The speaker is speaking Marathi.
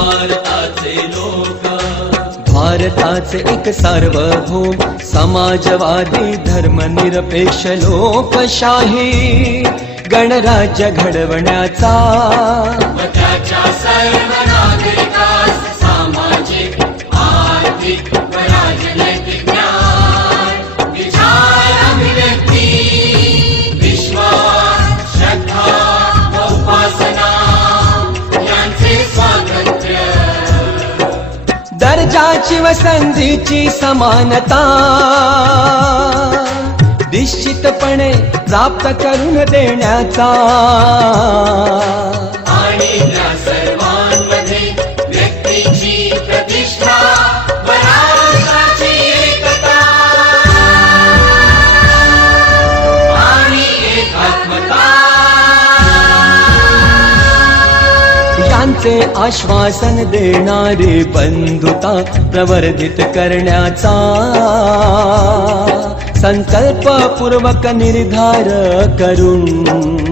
भारताचे लोक, भारताचे एक सार्वभौम समाजवादी धर्मनिरपेक्ष लोकशाही गणराज्य घडवण्याचा व त्याच्या सर्व नागरिकास सामाजिक आर्थिक व राजनैतिक न्याय, विचार अभिव्यक्ती, विश्वास, श्रद्धा व उपासना यांचे स्वातंत्र्य, दर्जाची व संधीची समानता निश्चितपणे प्राप्त करून देण्याचा आणि त्या सर्वांमध्ये व्यक्तीची प्रतिष्ठा व राष्ट्राची एकता आणि एकात्मता यांचे आश्वासन देणारी बंधुता प्रवर्धित करण्याचा संकल्पपूर्वक निर्धार करून